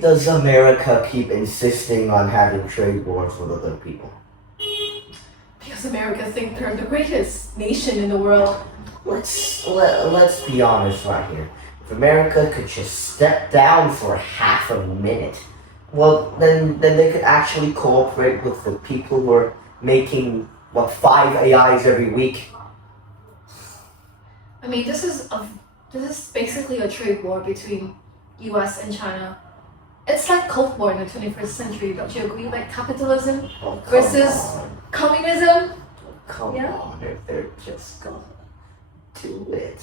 does America keep insisting on having trade wars with other people? Because America think they're the greatest nation in the world. Let's be honest right here. If America could just step down for half a minute, well, then they could actually cooperate with the people who are making, 5 AIs every week. I mean, this is basically a trade war between U.S. and China. It's like Cold War in the 21st century, don't you agree? Like capitalism versus communism. Come on, if they're just gonna do it.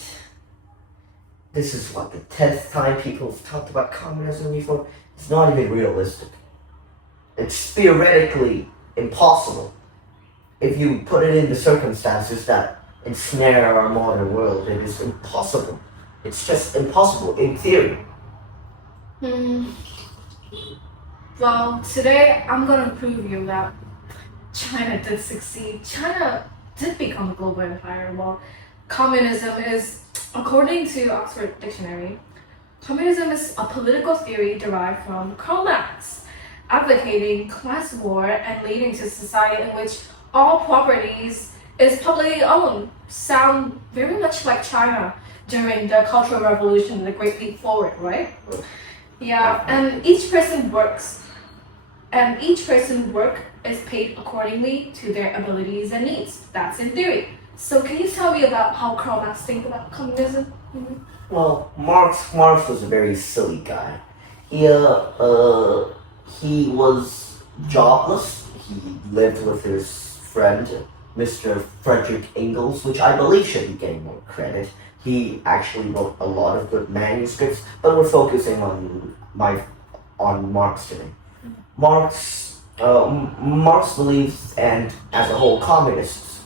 This is the 10th time people have talked about communism before. It's not even realistic. It's theoretically impossible. If you put it in the circumstances that ensnare our modern world, it is impossible. It's just impossible in theory. Well, today I'm gonna prove you that China did succeed. China did become a global empire. Well, communism is, according to Oxford Dictionary, communism is a political theory derived from Karl Marx, advocating class war and leading to a society in which all properties is publicly owned. Sound very much like China during the Cultural Revolution, the Great Leap Forward, right? Yeah, and each person works, and each person's work is paid accordingly to their abilities and needs. That's in theory. So can you tell me about how Karl Marx thinks about communism? Well, Marx was a very silly guy. He was jobless. He lived with his friend, Mr. Frederick Engels, which I believe should be getting more credit. He actually wrote a lot of good manuscripts, but we're focusing on Marx today. Marx believes, and as a whole, communists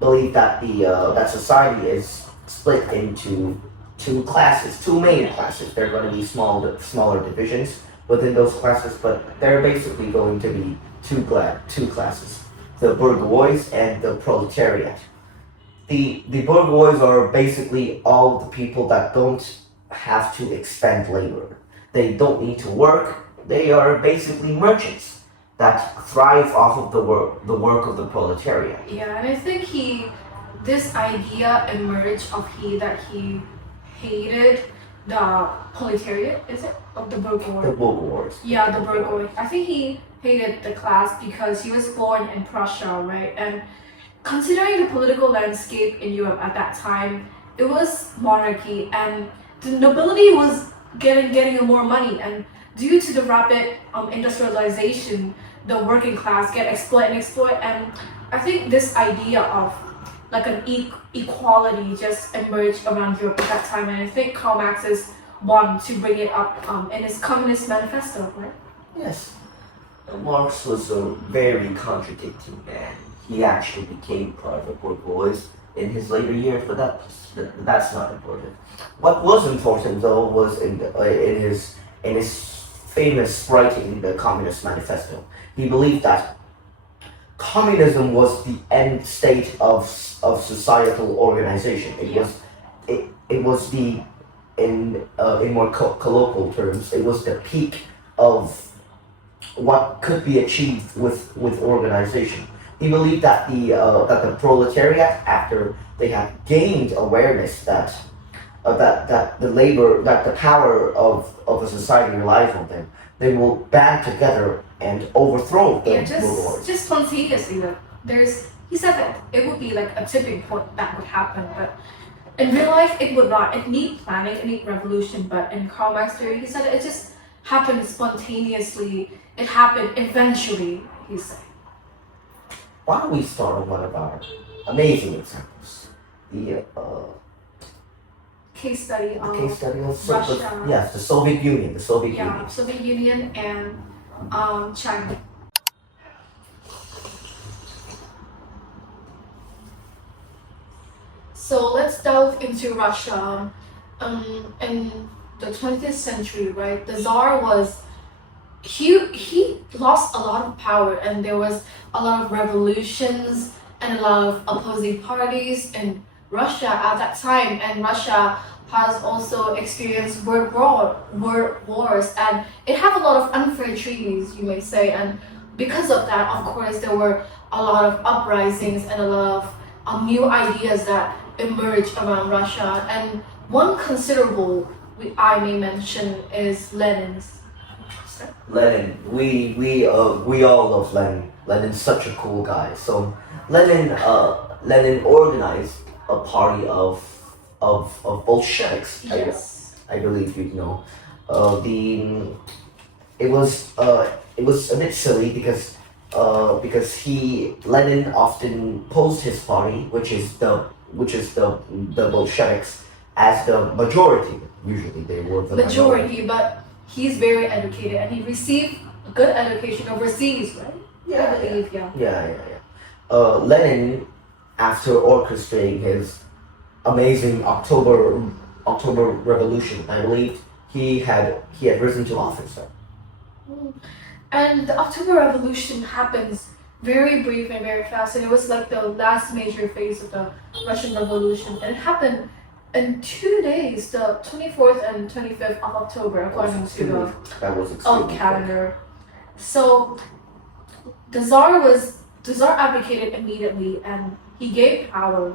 believe that that society is split into two main classes. There are going to be smaller divisions within those classes, but they're basically going to be two classes: the bourgeois and the proletariat. The bourgeois are basically all the people that don't have to expend labor. They don't need to work. They are basically merchants that thrive off of the work of the proletariat. Yeah, and I think this idea emerged that he hated the proletariat, is it? Of the bourgeois. The bourgeois. Yeah, the bourgeois. I think he hated the class because he was born in Prussia, right? And considering the political landscape in Europe at that time, it was monarchy, and the nobility was getting more money, and due to the rapid industrialization, the working class get exploit, and I think this idea of like an equality just emerged around Europe at that time, and I think Karl Marx is one to bring it up in his Communist Manifesto, right? Yes. Marx was a very contradicting man. He actually became part of the bourgeois in his later years, but that's not important. What was important, though, was in his famous writing, the Communist Manifesto. He believed that communism was the end state of societal organization. It was the in more colloquial terms, it was the peak of what could be achieved with organization. He believed that the proletariat, after they had gained awareness that the power of a society relies on them, they will band together and overthrow the bourgeois. Just spontaneously. He said that it would be like a tipping point that would happen, but in real life it would not. It need planning, it need revolution. But in Karl Marx theory, he said it just happened spontaneously. It happened eventually. He said. Why don't we start on one of our amazing examples? The case study of Russia. Yes, the Soviet Union. The Soviet Union. Soviet Union and China. So let's delve into Russia. In the 20th century, right? The Tsar was he lost a lot of power, and there was a lot of revolutions and a lot of opposing parties in Russia at that time, and Russia has also experienced world wars, and it had a lot of unfair treaties, you may say, and because of that, of course, there were a lot of uprisings and a lot of new ideas that emerged around Russia, and one considerable I may mention is Lenin's. Lenin, we all love Lenin. Lenin's such a cool guy. So Lenin organized a party of Bolsheviks. Yes. I believe you know. The it was a bit silly because Lenin often posed his party, which is the Bolsheviks, as the majority. Usually they were the minority. But he's very educated and he received a good education overseas, right? Yeah, I believe, yeah. Lenin, after orchestrating his amazing October Revolution, I believe he had risen to office. Mm. And the October Revolution happens very brief and very fast, and it was like the last major phase of the Russian Revolution, and it happened in 2 days, the 24th and 25th of October, according to the old calendar. So the Tsar abdicated immediately, and he gave power.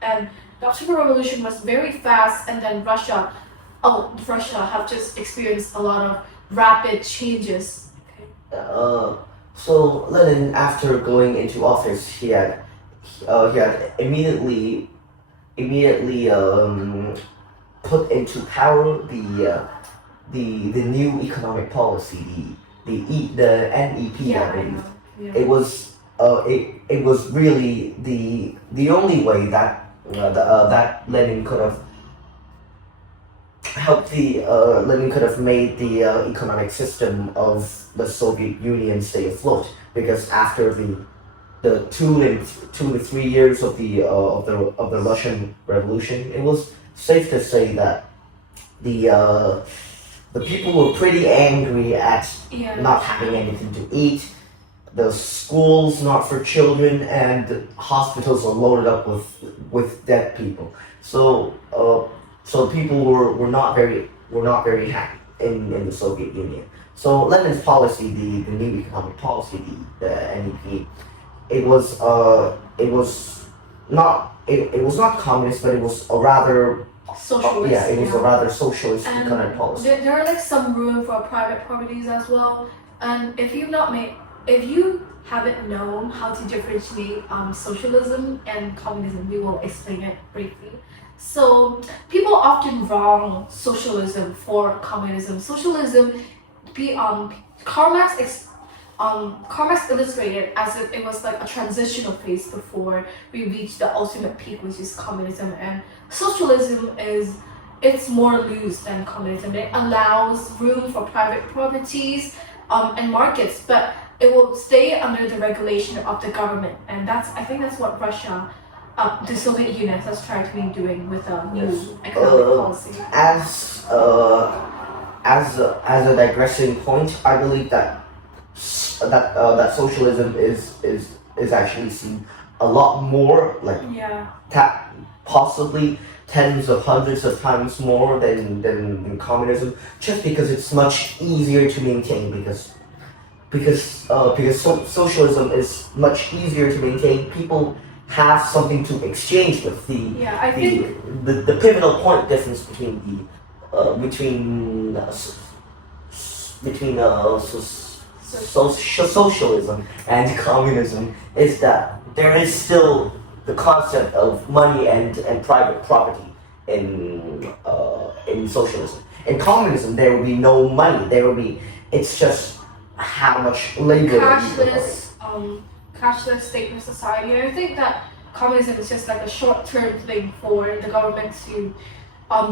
And the October Revolution was very fast, and then Russia have just experienced a lot of rapid changes. So Lenin, after going into office, he had immediately put into power the new economic policy, the NEP. Yeah, I believe. yeah. It was really the only way that that Lenin could have Lenin could have made the economic system of the Soviet Union stay afloat, because after the 2 to 3 years of the Russian Revolution, it was safe to say that the people were pretty angry at not having anything to eat. The schools not for children, and the hospitals are loaded up with dead people. So people were not very happy in the Soviet Union. So Lenin's policy, the new economic policy, the NEP, it was not communist, but it was a rather socialist. It was a rather socialist economic policy. There are like some room for private properties as well. And if you haven't known how to differentiate socialism and communism, we will explain it briefly. So people often wrong socialism for communism. Socialism, Karl Marx illustrated as if it was like a transitional phase before we reach the ultimate peak, which is communism. And socialism it's more loose than communism. It allows room for private properties and markets, but it will stay under the regulation of the government. And I think that's what Russia, the Soviet Union, has tried to be doing with a new economic policy. As a digressing point, I believe that socialism is actually seen a lot more, like possibly tens of hundreds of times more than communism, just because it's much easier to maintain, because socialism is much easier to maintain. People have something to exchange with. The pivotal point difference between socialism and communism is that there is still the concept of money and private property in socialism. In communism, there will be no money. It's just how much labor. Cashless state society. And I think that communism is just like a short-term thing for the government to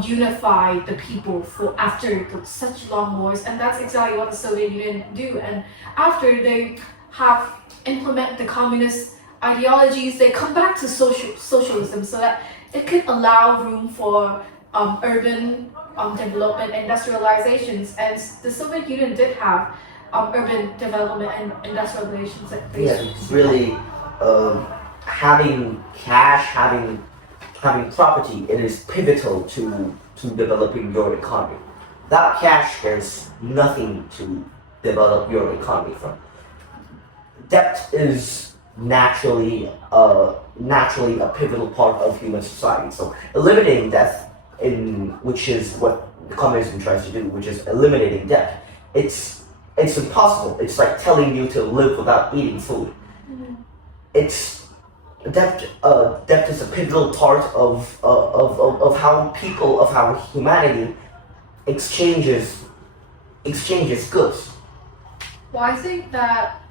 unify the people for after such long wars, and that's exactly what the Soviet Union do. And after they have implement the communist ideologies, they come back to socialism so that it could allow room for urban development, industrializations, and the Soviet Union did have urban development and industrializations. It's really having cash, having having property, it is pivotal to developing your economy. Without cash, there's nothing to develop your economy from. Debt is naturally a pivotal part of human society. So eliminating debt, which is what communism tries to do, which is eliminating debt, it's impossible. It's like telling you to live without eating food. It's debt is a pivotal part of how humanity exchanges goods. Well, I think that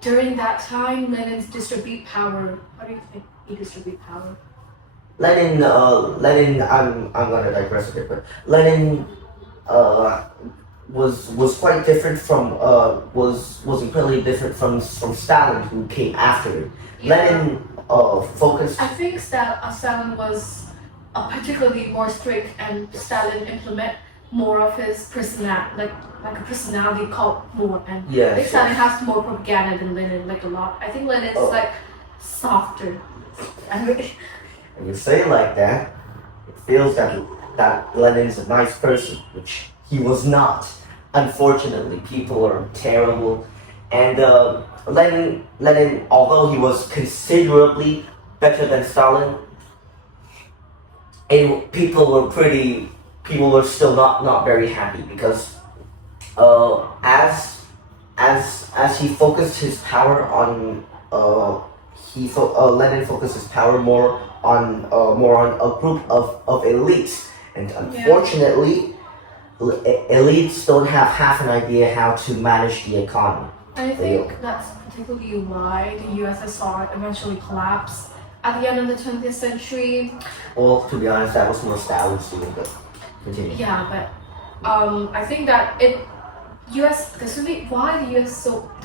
during that time, Lenin's distribute power. How do you think he distribute power? Lenin. I'm gonna digress a bit, but Lenin was quite different from was incredibly different from Stalin, who came after him. Yeah. Lenin focused. I think that Stalin was particularly more strict, and Stalin implement more of his personality, like a personality cult more. And Yes, I think Stalin has more propaganda than Lenin, like a lot. I think Lenin's like softer. When you say it like that, it feels that Lenin's a nice person, which he was not. Unfortunately, people are terrible, and Lenin, although he was considerably better than Stalin, and people were still not very happy because as he focused his power on Lenin focused his power more on a group of elites, and unfortunately, elites don't have half an idea how to manage the economy. I think that's particularly why the USSR eventually collapsed at the end of the 20th century. Well, to be honest, that was more Stalin's doing, but continue. Yeah, but I think that the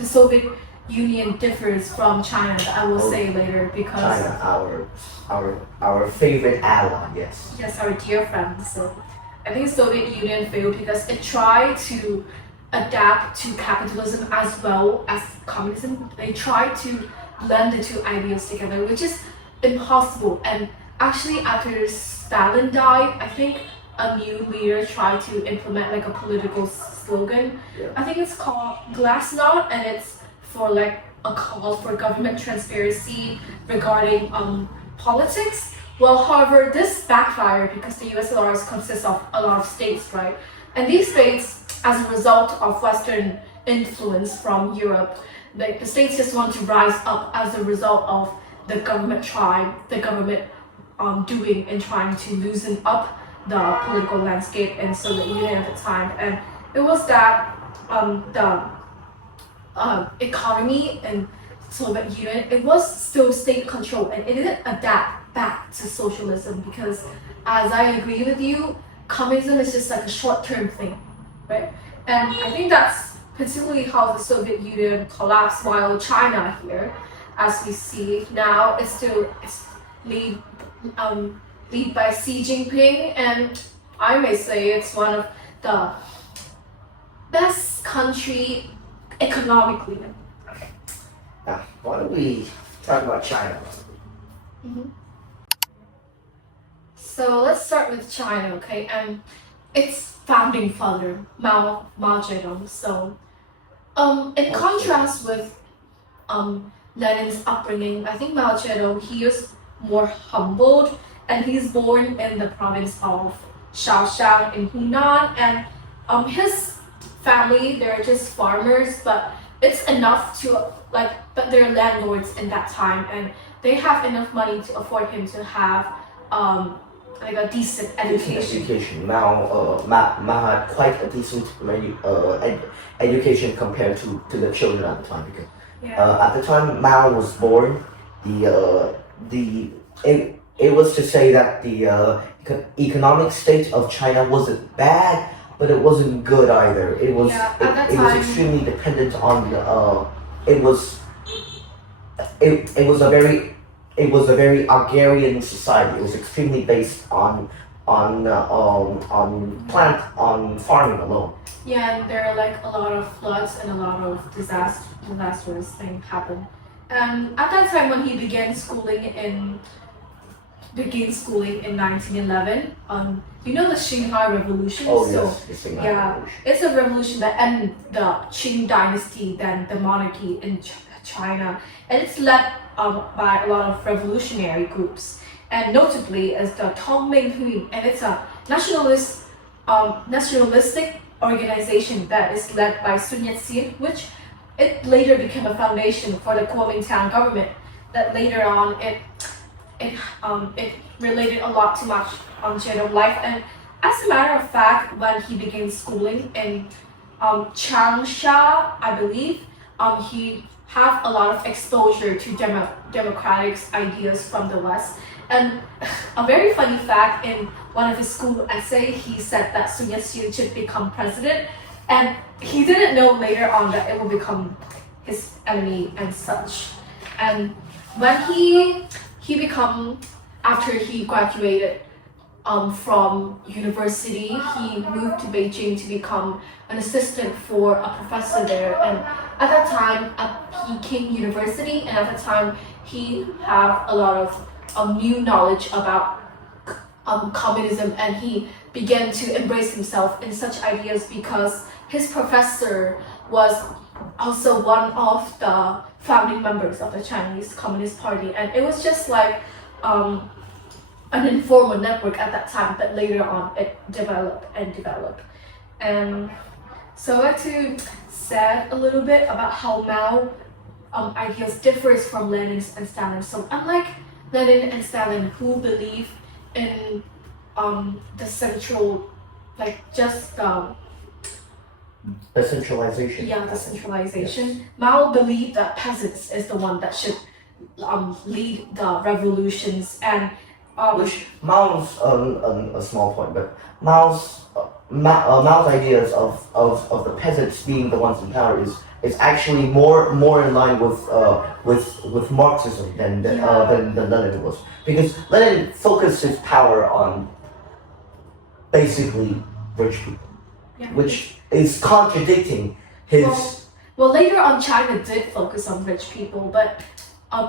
Soviet Union differs from China. That I will say later, because China, our favorite ally, yes. Yes, our dear friend. So I think Soviet Union failed because it tried to adapt to capitalism as well as communism. They tried to blend the two ideas together, which is impossible. And actually, after Stalin died, I think a new leader tried to implement like a political slogan. Yeah. I think it's called Glasnost, and it's for like a call for government transparency regarding politics. Well, however, this backfired because the USSR consists of a lot of states, right? And these states, as a result of Western influence from Europe, like the states just want to rise up as a result of the government doing and trying to loosen up the political landscape in Soviet Union at the time. And it was that the economy in Soviet Union, it was still state controlled, and it didn't adapt back to socialism because, as I agree with you, communism is just like a short-term thing, right? And I think that's particularly how the Soviet Union collapsed, while China here, as we see now, it's lead by Xi Jinping, and I may say it's one of the best country economically. Now, why don't we talk about China? Mm-hmm. So let's start with China, okay? And its founding father, Mao Zedong. So, in contrast with Lenin's upbringing, I think Mao Zedong, he is more humbled, and he's born in the province of Shaoxiang in Hunan, and his family, they're just farmers, but it's enough to but they're landlords in that time, and they have enough money to afford him to have like a decent education. Mao had quite a decent education compared to the children at the time, because at the time Mao was born, it was to say that the economic state of China wasn't bad, but it wasn't good either. It was extremely dependent on it was a very agrarian society. It was extremely based on farming alone. Yeah, and there are like a lot of floods and a lot of disastrous things happen. And at that time, when he began schooling in began schooling in 1911. You know the Shanghai Revolution? Oh So, yes, it's the yeah, revolution. it's a revolution that ended the Qing dynasty, then the monarchy in China, and it's led by a lot of revolutionary groups, and notably is the Tongming, and it's a nationalistic organization that is led by Sun Yat-sen, which it later became a foundation for the Kuomintang government. That later on it related a lot too much on general life. And as a matter of fact, when he began schooling in Changsha, I believe, he have a lot of exposure to democratic ideas from the West. And a very funny fact, in one of his school essay, he said that Sun Yat-sen should become president, and he didn't know later on that it will become his enemy and such. And when he become after he graduated from university, he moved to Beijing to become an assistant for a professor there. And at that time, at Peking University, and at that time, he have a lot of new knowledge about communism, and he began to embrace himself in such ideas because his professor was also one of the founding members of the Chinese Communist Party, and it was just like an informal network at that time, but later on it developed. And so I'd like to say a little bit about how Mao ideas differs from Lenin's and Stalin. So unlike Lenin and Stalin, who believe in the central, like just Decentralization. decentralization. Yes. Mao believed that peasants is the one that should lead the revolutions, and Which Mao's a small point, but Mao's ideas of the peasants being the ones in power is actually more in line with Marxism than Lenin was, because Lenin focused his power on basically rich people, yeah. which is contradicting his. Well, later on, China did focus on rich people, but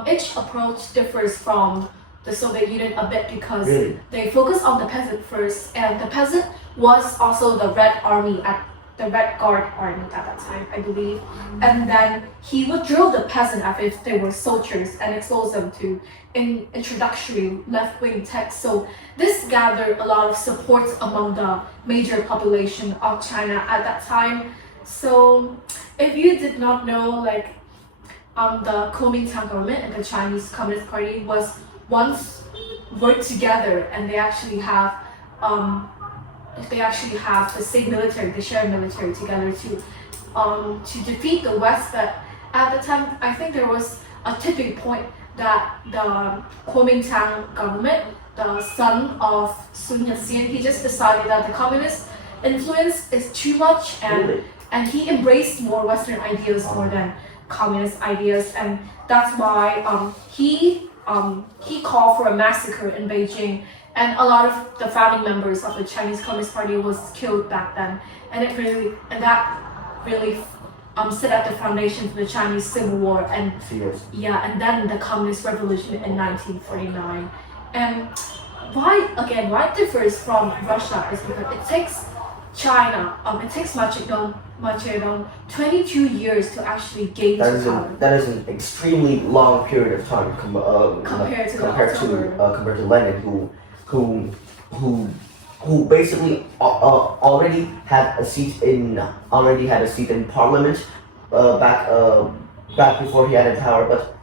each approach differs from the Soviet Union a bit because Really? they focus on the peasant first, and the peasant was also the Red Guard army at that time, I believe. And then he would drill the peasant as if they were soldiers and expose them to introductory left-wing texts. So this gathered a lot of support among the major population of China at that time. So if you did not know, like the Kuomintang government and the Chinese Communist Party was once worked together, and they actually have the same military, they share military together to defeat the West. But at the time, I think there was a tipping point that the Kuomintang government, the son of Sun Yat-sen, he just decided that the communist influence is too much, and he embraced more Western ideas more than communist ideas, and that's why he called for a massacre in Beijing, and a lot of the founding members of the Chinese Communist Party was killed back then, and that really set up the foundation for the Chinese Civil War, and and then the Communist Revolution in 1949. And why it differs from Russia is because it takes China, it takes Mao Zedong 22 years to actually gain power. That is an extremely long period of time compared to Lenin, who basically already had a seat in parliament back before he had in power, but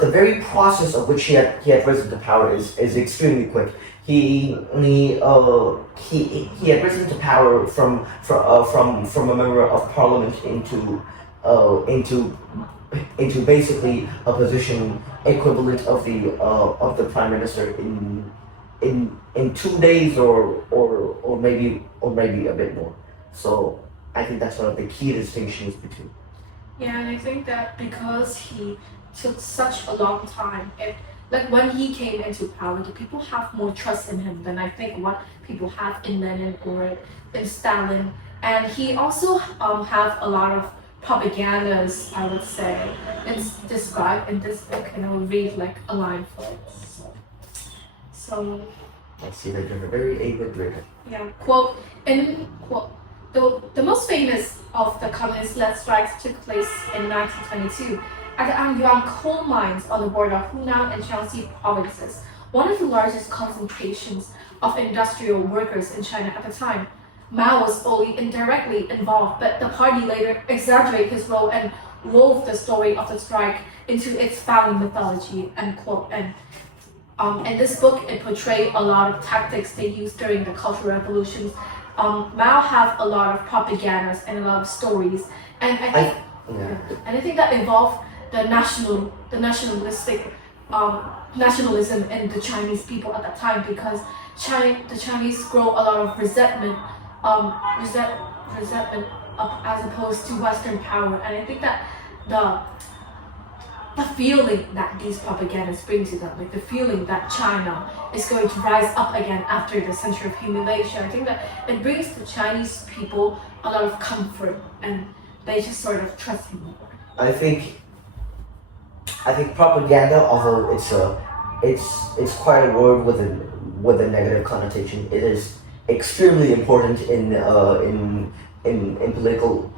the very process of which he had risen to power is extremely quick. He had risen to power from a member of parliament into basically a position equivalent of the prime minister in 2 days or maybe a bit more. So I think that's one of the key distinctions between. Yeah, and I think that because he took such a long time, like when he came into power, the people have more trust in him than I think what people have in Lenin or in Stalin. And he also have a lot of propagandas, I would say. It's described in this book, and I will read like a line for it. So, So I see that you're a very avid reader. yeah, quote, the most famous of the communist-led strikes took place in 1922 at the Anyang coal mines on the border of Hunan and Shaanxi provinces, one of the largest concentrations of industrial workers in China at the time. Mao was only indirectly involved, but the party later exaggerated his role and wove the story of the strike into its founding mythology, end quote. And in this book, it portrayed a lot of tactics they used during the Cultural Revolutions. Mao have a lot of propagandas and a lot of stories, and I think that involved the nationalistic nationalism in the Chinese people at that time, because the Chinese grow a lot of resentment up as opposed to Western power, and I think that the feeling that these propagandas bring to them, like the feeling that China is going to rise up again after the century of humiliation, I think that it brings the Chinese people a lot of comfort, and they just sort of trust him more. I think propaganda, although it's quite a word with a negative connotation, it is extremely important in political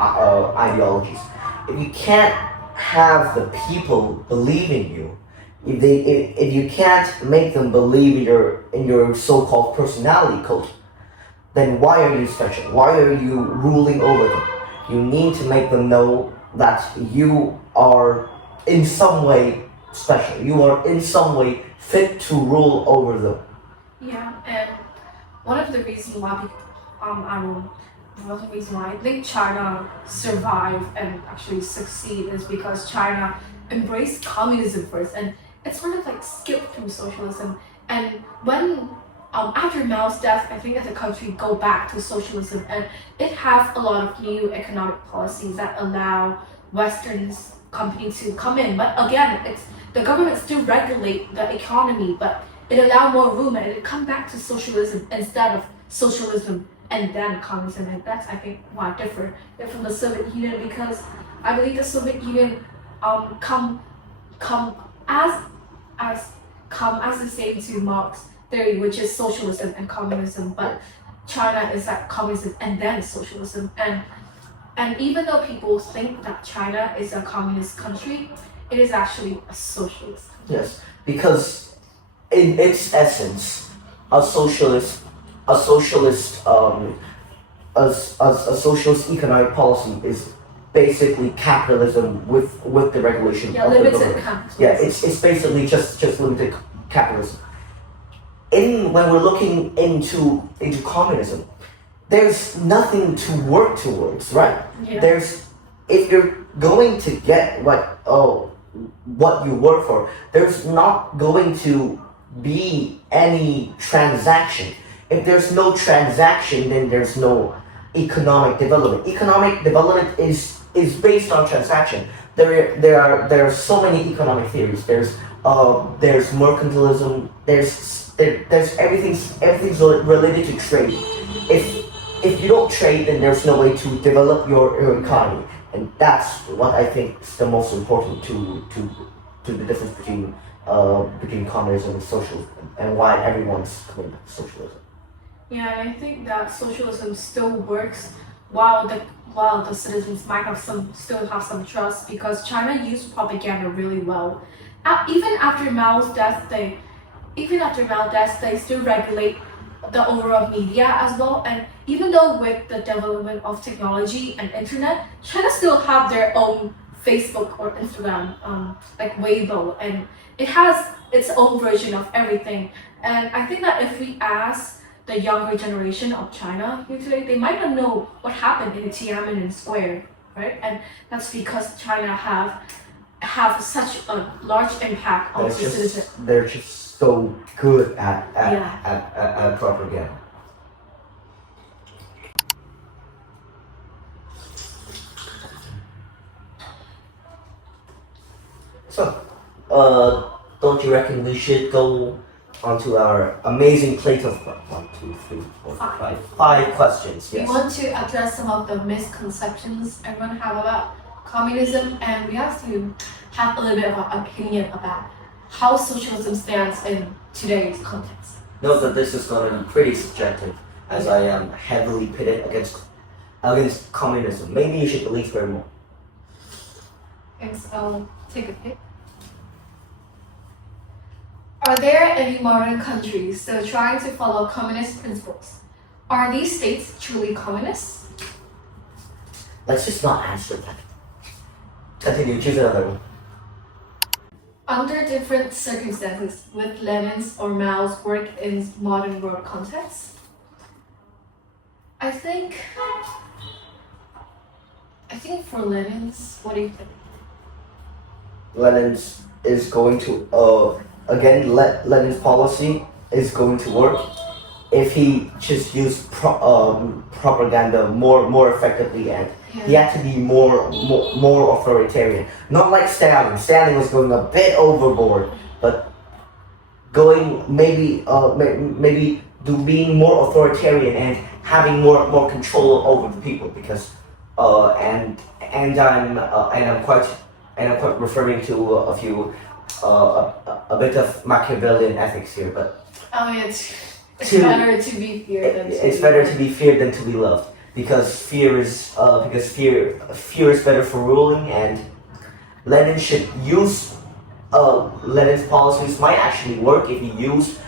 ideologies. If you can't have the people believe in you, if you can't make them believe in your so-called personality code, then why are you special? Why are you ruling over them? You need to make them know that you are in some way special. You are in some way fit to rule over them. Yeah, and one of the reasons why I think China survive and actually succeed is because China embraced communism first, and it sort of like skipped through socialism. And when after Mao's death, I think that the country go back to socialism, and it has a lot of new economic policies that allow Western companies to come in. But again, it's the government still regulate the economy, but it allow more room, and it come back to socialism instead of socialism and then communism. And that's, I think, why different from the Soviet Union, because I believe the Soviet Union come as the same to Marx theory, which is socialism and communism, but China is like communism and then socialism. And even though people think that China is a communist country, it is actually a socialist country. Yes, because in its essence, a socialist economic policy is basically capitalism with the regulation of the government. Yeah, it's basically just limited capitalism. When we're looking into communism, there's nothing to work towards, right? Yeah. If you're going to get what you work for, there's not going to be any transaction. If there's no transaction, then there's no economic development. Economic development is based on transaction. There are so many economic theories. There's mercantilism. There's everything's related to trade. If you don't trade, then there's no way to develop your economy, and that's what I think is the most important to the difference between communism and socialism, and why everyone's coming back to socialism. Yeah, and I think that socialism still works while the citizens might still have some trust, because China used propaganda really well. Even after Mao's death, they still regulate the overall media as well. And even though with the development of technology and internet, China still have their own Facebook or Instagram, like Weibo, and it has its own version of everything. And I think that if we ask the younger generation of China here today, they might not know what happened in the Tiananmen Square, right? And that's because China have such a large impact on the citizens. They're just so good at propaganda. So, don't you reckon we should go onto our amazing plate of 5 questions? Yes. We want to address some of the misconceptions everyone have about communism, and we have to have a little bit of an opinion about how socialism stands in today's context. Note that this is going to be pretty subjective, as I am heavily pitted against communism. Maybe you should believe her more. Thanks, I'll take a pick. Are there any modern countries still trying to follow communist principles? Are these states truly communist? Let's just not answer that. Continue, choose another one. Under different circumstances, would Lenin's or Mao's work in modern world context? I think for Lenin's, what do you think? Lenin's is going to, Lenin's policy is going to work if he just used propaganda more effectively, and he had to be more authoritarian. Not like Stalin. Stalin was going a bit overboard, but going being more authoritarian and having more control over the people, because I'm quite referring to a bit of Machiavellian ethics here, but it's better to be feared than to be feared than to be loved, because fear is better for ruling, and Lenin should use Lenin's policies might actually work if he used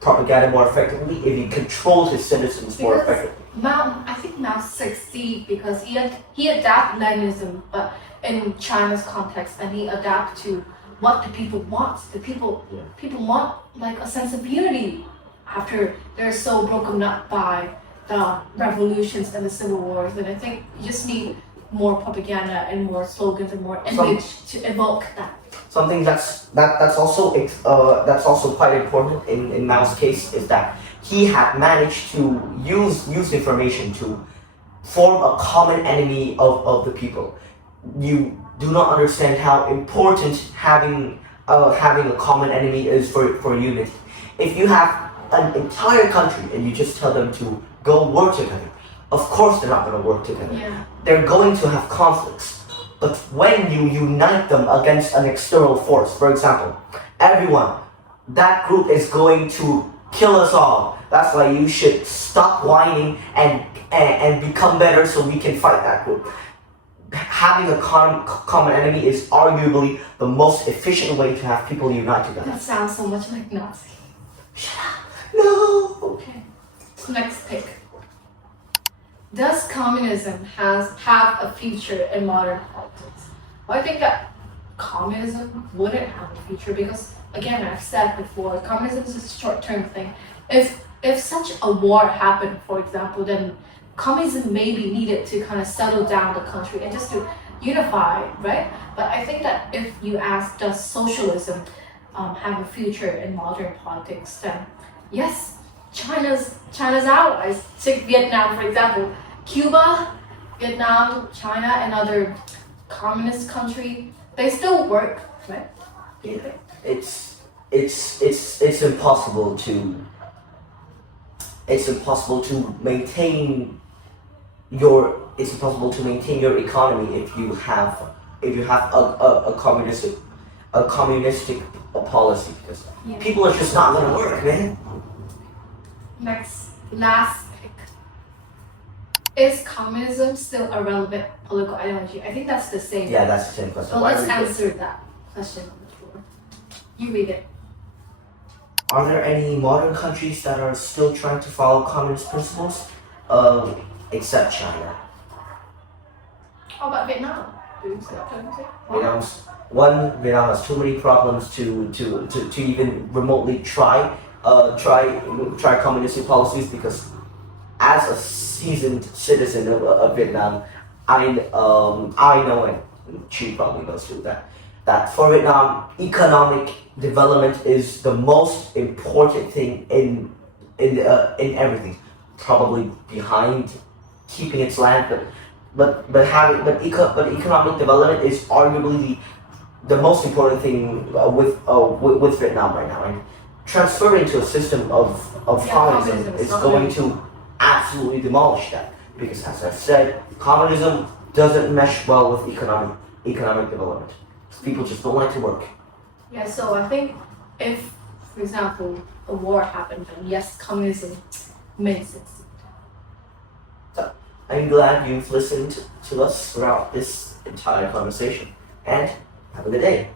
propaganda more effectively, if he controlled his citizens more effectively. I think Mao succeed because he adapted Leninism, but in China's context, and he adapt to what the people want. The people want like a sense of unity after they're so broken up by the revolutions and the civil wars. And I think you just need more propaganda and more slogans and more image to evoke that. Something that's also quite important in Mao's case is that he had managed to use information to form a common enemy of the people. You do not understand how important having a common enemy is for unity. If you have an entire country and you just tell them to go work together, of course they're not going to work together. Yeah. They're going to have conflicts. But when you unite them against an external force, for example, that group is going to kill us all. That's why you should stop whining and become better so we can fight that group. Having a common enemy is arguably the most efficient way to have people unite together. That sounds so much like Nazi. Shut up. No. Okay. Next pick. Does communism have a future in modern politics? Well, I think that communism wouldn't have a future because, again, I've said before, communism is a short-term thing. If such a war happened, for example, then communism may be needed to kind of settle down the country and just to unify, right? But I think that if you ask, does socialism have a future in modern politics, then yes, China's allies. Take Vietnam, for example. Cuba, Vietnam, China, and other communist country, they still work, right? Yeah. It's impossible to maintain your economy if you have a communistic policy, because people are just not gonna work, man. Last pick. Is communism still a relevant political ideology? I think that's the same. Yeah, that's the same question. So let's answer that question on the floor. You read it. Are there any modern countries that are still trying to follow communist principles? Except China. How about Vietnam? Vietnam has too many problems to even remotely try communist policies, because as a seasoned citizen of Vietnam, I know, and she probably knows too, that for Vietnam, economic development is the most important thing in everything, probably behind keeping its land, but economic development is arguably the most important thing with Vietnam right now. And transferring to a system of communism is going to absolutely demolish that, because, as I've said, communism doesn't mesh well with economic development. People just don't like to work. Yeah, so I think if for example, a war happened, and yes, communism may succeed. I'm glad you've listened to us throughout this entire conversation, and have a good day.